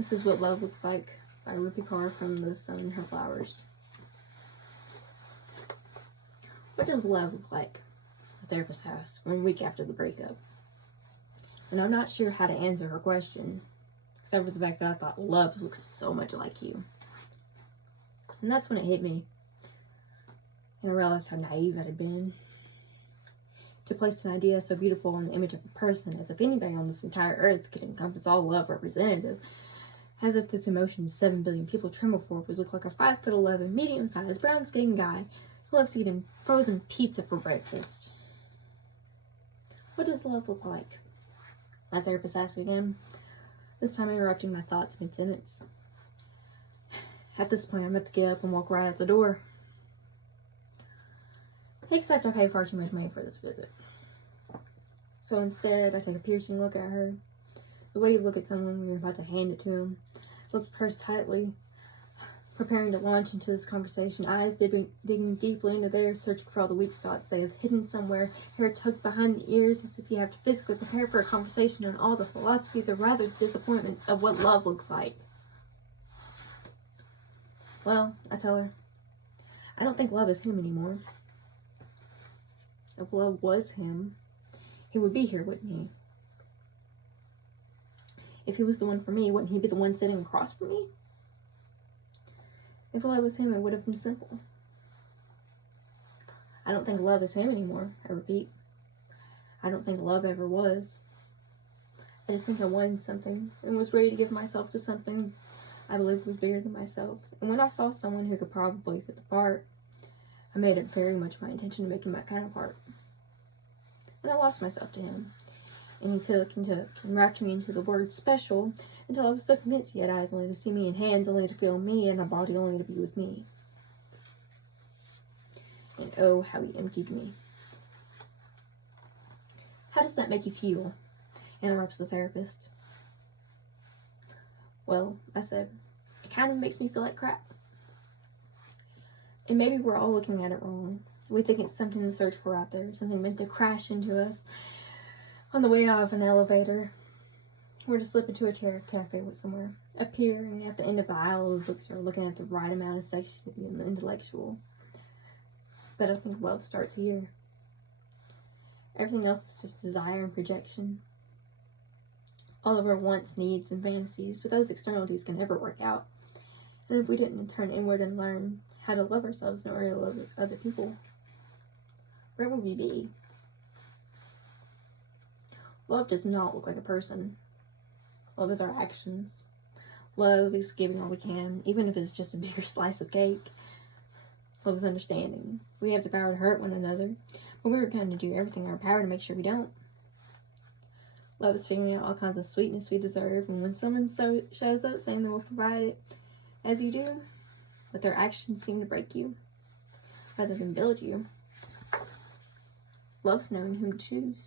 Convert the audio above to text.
This is what love looks like by Rupi Kaur from The Sun and Her Flowers. What does love look like? A therapist asked 1 week after the breakup. And I'm not sure how to answer her question, except for the fact that I thought love looks so much like you. And that's when it hit me. And I realized how naive I had been. To place an idea so beautiful in the image of a person, as if anybody on this entire earth could encompass all love representative, as if this emotion 7 billion people tremble for would look like a 5'11", medium-sized, brown-skinned guy who loves eating frozen pizza for breakfast. What does love look like? My therapist asked again, this time interrupting my thoughts mid-sentence. At this point, I'm about to get up and walk right out the door. Except I paid far too much money for this visit. So instead, I take a piercing look at her. The way you look at someone when you're about to hand it to them. Lips pursed tightly, preparing to launch into this conversation, eyes digging deeply into theirs, searching for all the weak spots they have hidden somewhere, hair tucked behind the ears, as if you have to physically prepare for a conversation on all the philosophies or rather disappointments of what love looks like. Well, I tell her, I don't think love is him anymore. If love was him, he would be here, wouldn't he? If he was the one for me, wouldn't he be the one sitting across from me? If love was him, it would have been simple. I don't think love is him anymore, I repeat. I don't think love ever was. I just think I wanted something and was ready to give myself to something I believed was bigger than myself. And when I saw someone who could probably fit the part, I made it very much my intention to make him that kind of part. And I lost myself to him. And he took and wrapped me into the word special until I was so convinced he had eyes only to see me and hands only to feel me and a body only to be with me. And oh, how he emptied me. How does that make you feel? Interrupts the therapist. Well, I said, it kind of makes me feel like crap. And maybe we're all looking at it wrong. We think it's something to search for out there, something meant to crash into us on the way out of an elevator, or to slip into a chair cafe somewhere, appearing at the end of the aisle of the bookstore, looking at the right amount of sexy and intellectual. But I think love starts here. Everything else is just desire and projection. All of our wants, needs, and fantasies, but those externalities can never work out. And if we didn't turn inward and learn how to love ourselves in order to love other people, where would we be? Love does not look like a person. Love is our actions. Love is giving all we can, even if it's just a bigger slice of cake. Love is understanding. We have the power to hurt one another, but we're going to do everything in our power to make sure we don't. Love is figuring out all kinds of sweetness we deserve, and when someone shows up saying they will provide it as you do, but their actions seem to break you rather than build you, love's knowing whom to choose.